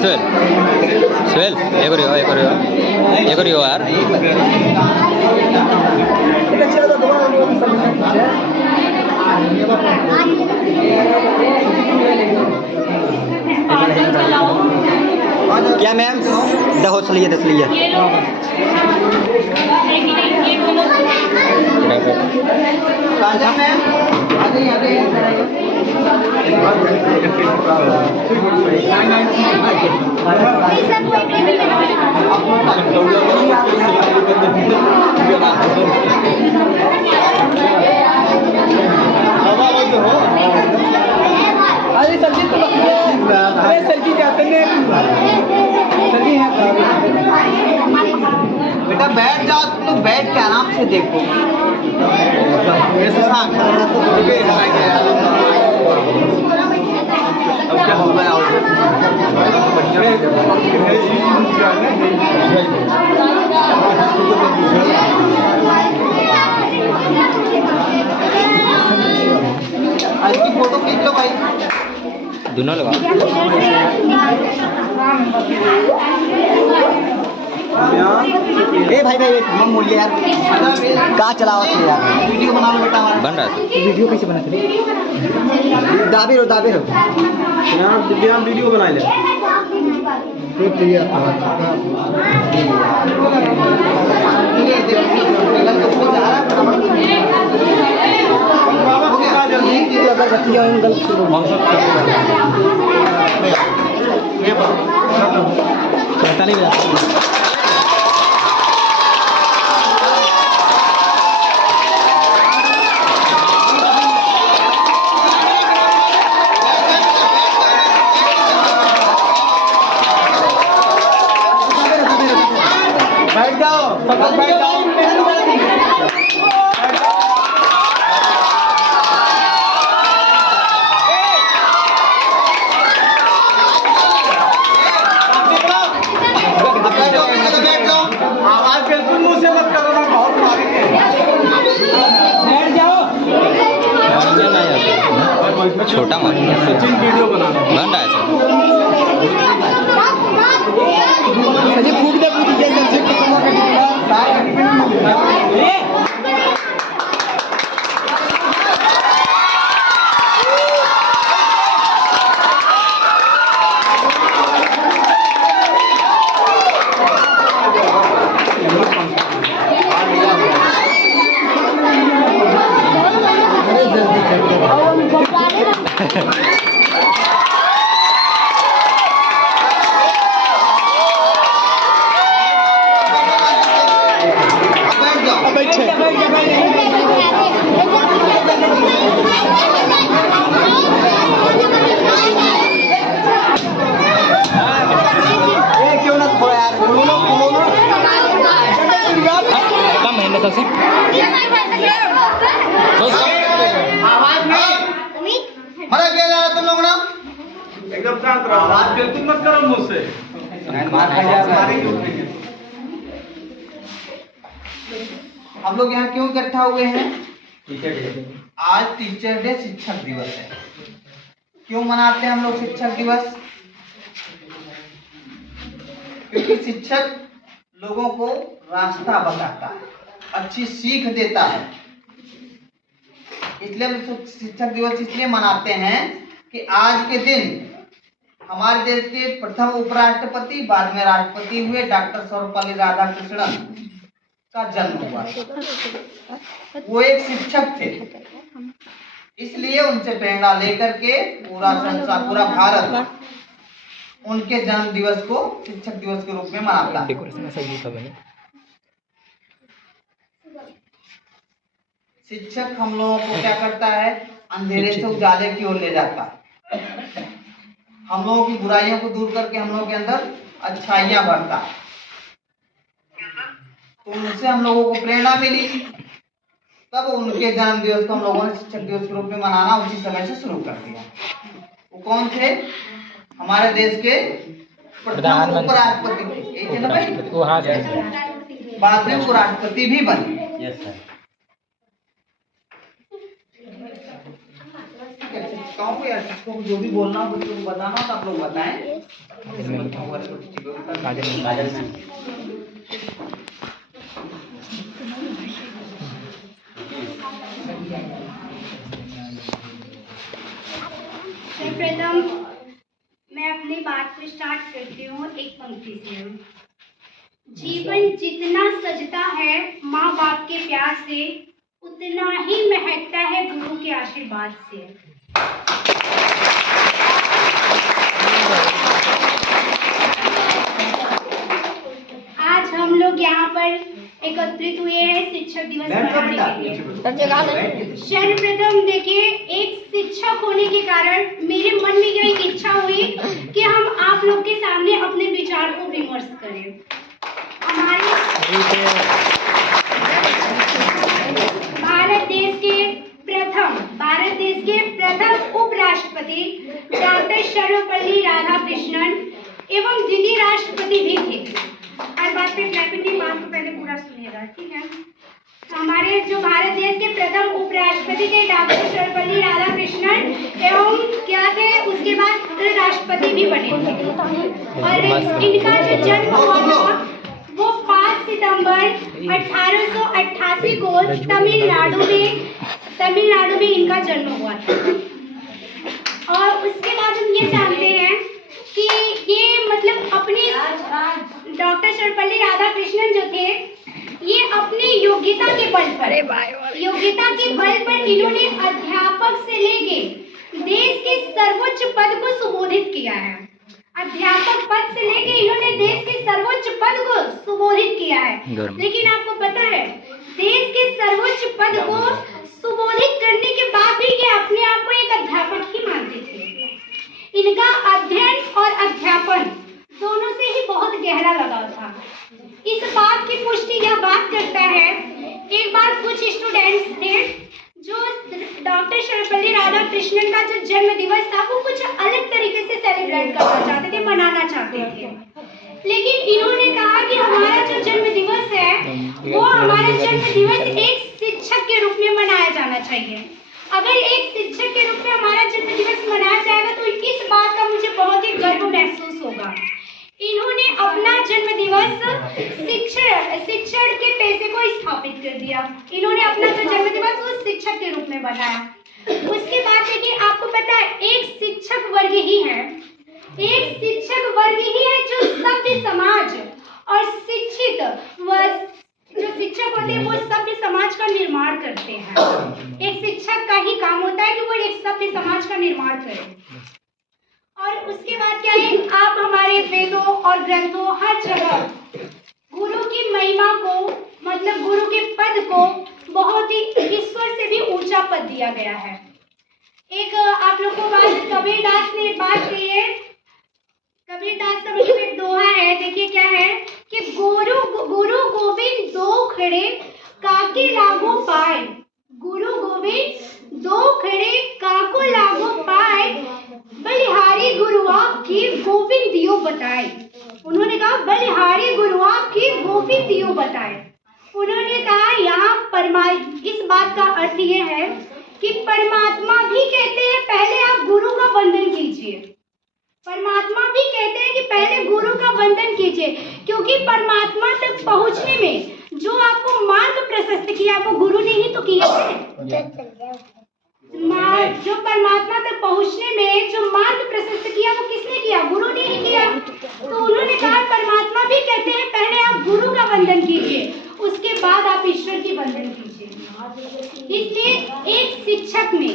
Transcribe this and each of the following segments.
सोहेल सोहेल ये करियो यार क्या मैम दहो चलिए बेटा बैठ जाओ, तुम लोग बैठ के आराम से देखो। आज की फोटो खींच लो भाई, दोनों लगा ए भाई हम मूल्य यार कहाँ चलाओ यार, वीडियो बना लो बेटा। बन रहा है वीडियो कैसे बना थे? दाबे रहो यहाँ वीडियो बना ले। पता नहीं बैठ जाओ, बैठ जाओ। आवाज बिल्कुल मुंह से मत करो ना, बहुत मारी है। बैठ जाओ। छोटा मार सचिन वीडियो बनाना बन रहा है सर। फूक दे पूरी जैसे सबसे आवाज नहीं मरा क्या जा रहा तुम लोग ना, एकदम शांत रहो, आवाज बिल्कुल मत करो मुझसे। हम लोग यहाँ क्यों इकट्ठा हुए हैं? आज टीचर डे, शिक्षक दिवस है। क्यों मनाते हैं हम लोग शिक्षक दिवस? क्योंकि शिक्षक लोगों को रास्ता बताता है, अच्छी सीख देता है। इसलिए हम शिक्षक दिवस इसलिए मनाते हैं कि आज के दिन हमारे देश के प्रथम उपराष्ट्रपति, बाद में राष्ट्रपति हुए डॉक्टर सर्वपल्ली राधाकृष्णन का जन्म हुआ। वो एक शिक्षक थे, इसलिए उनसे प्रेरणा लेकर के पूरा संसार, पूरा भारत उनके जन्म दिवस को शिक्षक दिवस के रूप में मनाता है। शिक्षक हम लोगों को क्या करता है? अंधेरे से उजाले की ओर ले जाता है, हम लोगों की बुराइयों को दूर करके हम लोगों के अंदर अच्छाइयां भरता है। तो उनसे हम लोगों को प्रेरणा मिली, तब उनके जन्म दिवस को हम लोगों ने शिक्षक दिवस के रूप में मनाना उसी समय से शुरू कर दिया। वो कौन थे? हमारे देश के प्रथम उपराष्ट्रपति थे, एक थे ना भाई, बाद में उपराष्ट्रपति भी बने। कहूँ या शिक्षकों को जो भी बोलना हो बच्चों को बताना हो तो आप लोग बताएं। सर्वप्रथम मैं अपनी बात को स्टार्ट करती हूँ एक पंक्ति से। जीवन जितना सजता है माँ बाप के प्यार से, उतना ही महकता है गुरु के आशीर्वाद से। आज हम लोग यहाँ पर एकत्रित हुए हैं शिक्षक दिवस मनाने के लिए। सर्वप्रथम देखिए, एक शिक्षक होने के कारण मेरे मन में यह एक इच्छा हुई कि हम आप लोग के सामने अपने विचार को विमर्श करें। हमारे भारत देश के प्रथम उपराष्ट्रपति डॉक्टर सर्वपल्ली राधाकृष्णन एवं द्वितीय राष्ट्रपति भी थे। हर बात पे क्लैपिटी बात को पहले पूरा सुनिएगा, ठीक है। हमारे जो भारत देश के प्रथम उपराष्ट्रपति थे डॉक्टर सर्वपल्ली राधाकृष्णन एवं क्या थे, उसके बाद राष्ट्रपति भी बने थे। और इनका जो जन्म हुआ था वो 5 सितंबर 1888 को तमिलनाडु में इनका जन्म हुआ था। और उसके बाद हम ये जानते हैं कि ये मतलब अपने डॉक्टर सर्वपल्ली राधाकृष्णन जो थे, ये अपनी योग्यता के बल पर इन्होंने अध्यापक से लेके देश के सर्वोच्च पद को सुबोधित किया है। अध्यापक पद से लेके इन्होंने देश के सर्वोच्च पद को सुबोधित किया है। लेकिन आपको पता है, देश के सर्वोच्च पद को सुबोधित करने के बाद भी ये अपने आप को एक अध्यापक ही मानते थे। इनका अध्ययन और अध्यापन दोनों से ही बहुत गहरा लगाव था। इस बात की पुष्टि यह बात करता है, एक बार कुछ स्टूडेंट्स थे जो डॉक्टर सर्वपल्ली राधाकृष्णन का जो जन्म दिवस था वो कुछ अलग तरीके से सेलिब्रेट करना चाहते थे, मनाना चाहते थे। लेकिन इन्होंने कहा कि हमारा जो जन्म दिवस है वो हमारा जन्म दिवस एक शिक्षक के रूप में मनाया जाना चाहिए। अगर एक शिक्षक के रूप में हमारा जन्म दिवस मनाया जाएगा तो इस बात का मुझे बहुत ही गर्व महसूस होगा। इन्होंने अपना जन्म दिवस शिक्षण के पेशे को स्थापित कर दिया। इन्होंने अपना जो जन्म दिवस वो शिक्षक के रूप में बनाया। उसके बाद देखिए, आपको पता है एक शिक्षक वर्ग ही है जो सभ्य समाज और शिक्षित जो शिक्षक होते हैं वो सभ्य समाज का निर्माण करते हैं। एक शिक्षक का ही काम होता है कि वो एक सभ्य समाज का निर्माण करे। और उसके बाद क्या है, आप हमारे वेदों और ग्रंथों हर जगह गुरु की महिमा को, मतलब गुरु के पद को बहुत ही ईश्वर से भी ऊंचा पद दिया गया है। एक आप लोगों को बात कबीरदास ने बात कही है। कबीरदास का मतलब एक दोहा है, देखिए क्या है कि गुरु गोविंद दो खड़े काके लागो पाए, गुरु गोविंद दो खड़े काको लागो पाए, बलिहारी गुरु आपकी गोविंद दियो बताए। उन्होंने कहा बलिहारी गुरु आपकी गोविंद दियो बताए। उन्होंने कहा यहाँ इस बात का अर्थ ये है कि परमात्मा भी कहते हैं पहले आप गुरु का वंदन कीजिए। परमात्मा भी कहते हैं कि पहले गुरु का वंदन कीजिए, क्योंकि परमात्मा तक पहुंचने में जो आपको मार्ग प्रशस्त किया वो गुरु ने ही तो किया है। जो परमात्मा तक पहुंचने में जो मार्ग प्रशस्त किया वो किसने किया? गुरु ने ही किया। तो उन्होंने कहा परमात्मा भी कहते हैं पहले आप गुरु का वंदन कीजिए, उसके बाद आप ईश्वर की वंदन कीजिए। इसलिए एक शिक्षक में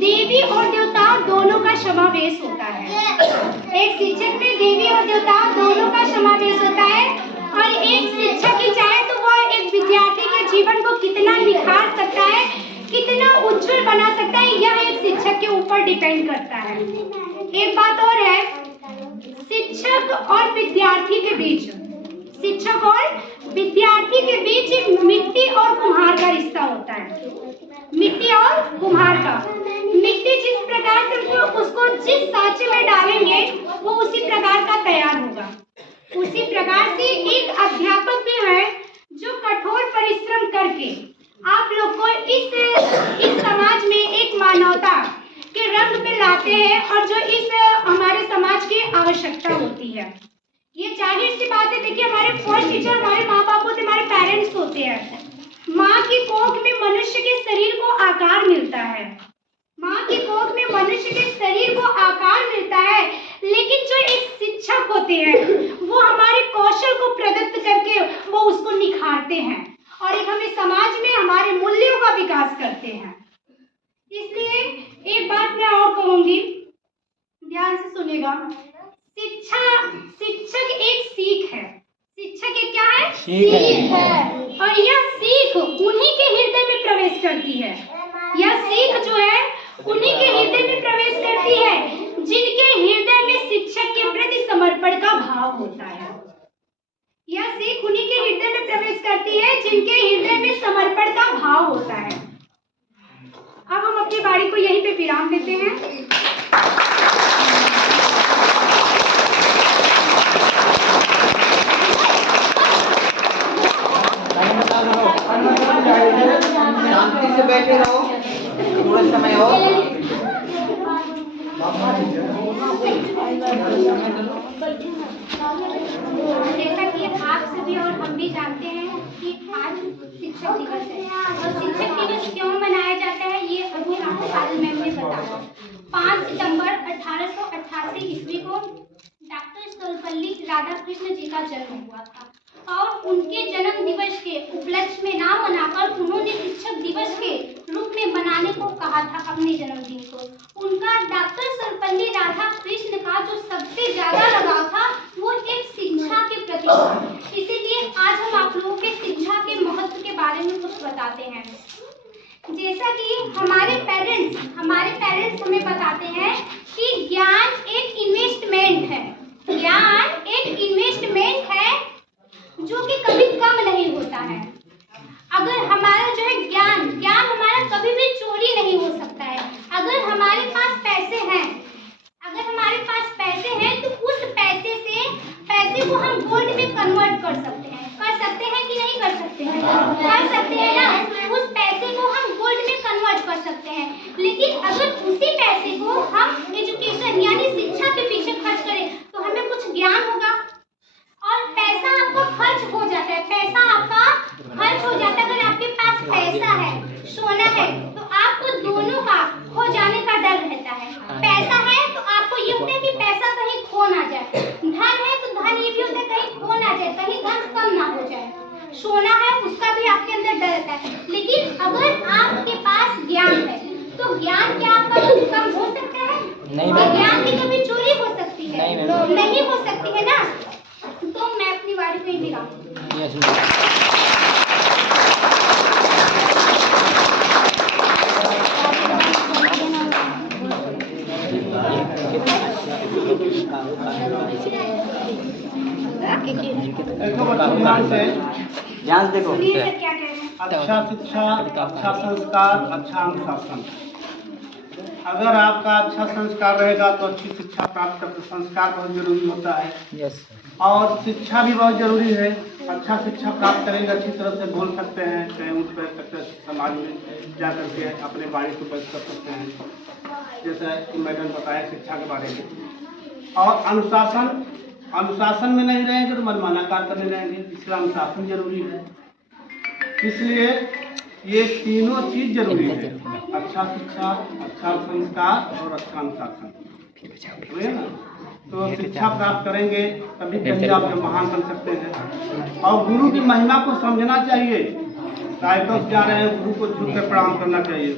देवी और देवता दोनों का समावेश होता है। एक शिक्षक में देवी और देवता दोनों का समावेश होता है। और एक शिक्षक ही चाहे तो वह एक विद्यार्थी के जीवन को कितना निखार सकता है, कितना उज्जवल बना सकता है, यह एक शिक्षक के ऊपर डिपेंड करता है। एक बात और है, शिक्षक और विद्यार्थी के बीच एक मिट्टी और कुम्हार का रिश्ता होता है। मिट्टी और कुम्हार का, मिट्टी जिस प्रकार से उसको जिस सांचे में डालेंगे वो उसी प्रकार का तैयार होगा। उसी प्रकार से एक अध्यापक भी है जो कठोर परिश्रम करके आप लोग को इस समाज में एक मानवता के रंग पे आवश्यकता होती है। ये जाहिर सी बात है। देखिए, हमारे फर्स्ट टीचर हमारे माँ बाप होते हैं, हमारे पेरेंट्स होते हैं। माँ की कोख में मनुष्य के शरीर को आकार मिलता है। माँ की कोख में मनुष्य के शरीर को आकार मिलता है, लेकिन जो एक शिक्षक होते हैं वो हमारे कौशल को प्रदत्त करके वो उसको निखारते हैं और एक हमें समाज में हमारे मूल्यों का विकास करते हैं। इसलिए एक बात मैं और कहूंगी, ध्यान से सुनिएगा। शिक्षक एक सीख है। शिक्षक एक क्या है? सीख है। और यह सीख उन्हीं के हृदय में प्रवेश करती है। यह सीख जो है उन्हीं के हृदय में प्रवेश करती है जिनके हृदय में शिक्षक के प्रति समर्पण का भाव होता है। यह सीख उन्हीं के हृदय में प्रवेश करती है जिनके हृदय में समर्पण का भाव होता है। अब हम अपनी वाणी को यहीं पे विराम देते हैं। शांति से बैठे रहो थोड़ा समय और। जैसा कि आप सभी और हम भी जानते हैं कि आज शिक्षक दिवस है और शिक्षक दिवस क्यों मनाया जाता है ये अभी आपको काजल मैम ने बताया। 5 सितंबर 1888 ईस्वी को डॉक्टर सर्वपल्ली राधाकृष्ण जी का जन्म हुआ था और उनके जन्म दिवस के उपलक्ष्य में ना मनाकर उन्होंने शिक्षक दिवस के रूप में मनाने को कहा था अपने जन्मदिन को। उनका डॉक्टर सर्वपल्ली राधाकृष्ण का जो सबसे ज्यादा लगाव था वो एक शिक्षा के प्रति था। इसीलिए आज हम आप लोगों के शिक्षा के महत्व के बारे में कुछ बताते हैं। जैसा कि हमारे पेरेंट्स हमें बताते हैं कि ज्ञान एक इन्वेस्टमेंट है। ज्ञान एक इन्वेस्टमेंट है जो कि कभी कम नहीं होता है। अगर हमारा जो है ज्ञान हमारा कभी भी चोरी नहीं हो सकता है। अगर हमारे पास पैसे हैं तो उस पैसे को हम गोल्ड में कन्वर्ट कर सकते हैं कि नहीं कर सकते हैं? कर सकते हैं ना। उस पैसे को हम गोल्ड में कन्वर्ट कर सकते हैं। लेकिन अगर उसी पैसे को हम एजुकेशन यानी शिक्षा के पीछे खर्च करें तो हमें कुछ ज्ञान होगा और पैसा आपका खर्च हो जाता है। अगर आपके पास पैसा है, सोना है, तो आपको दोनों का खो जाने का डर रहता है। पैसा है तो आपको ये होता है कि पैसा कहीं खो ना जाए। धन है तो धन ये भी होता है कहीं खो ना जाए, कहीं धन कम ना हो जाए। सोना है उसका भी आपके अंदर डर रहता है। लेकिन अगर आपके पास ज्ञान है तो ज्ञान क्या आपका कम हो सकता है? नहीं। ज्ञान की कभी चोरी हो सकती है? नहीं हो सकती है ना। तो मैं अपनी वाणी को ही विराम ध्यान से देखो। सुनिए सर क्या कह रहे हैं। अच्छा शिक्षा, अच्छा संस्कार, अच्छा अनुशासन। अगर आपका अच्छा संस्कार रहेगा तो अच्छी शिक्षा प्राप्त करते। संस्कार बहुत जरूरी होता है यस। और शिक्षा भी बहुत जरूरी है। अच्छा शिक्षा प्राप्त करेंगे, अच्छी तरह से बोल सकते हैं, कहीं उठ बैठ सकते हैं, समाज में जा करके अपने वाणी को व्यक्त कर सकते हैं। जैसे मैडम बताया शिक्षा के बारे में। और अनुशासन में नहीं रहेंगे तो मनमाना कार्य करने रहेंगे, इसलिए अनुशासन जरूरी है। इसलिए ये तीनों चीज जरूरी है। अच्छा शिक्षा, अच्छा संस्कार और अच्छा अनुशासन। समझे ना? तो शिक्षा प्राप्त करेंगे तभी कहीं आप महान बन सकते हैं। और गुरु की महिमा को समझना चाहिए। साइकिल जा रहे हैं, गुरु को झुक कर प्रणाम करना चाहिए।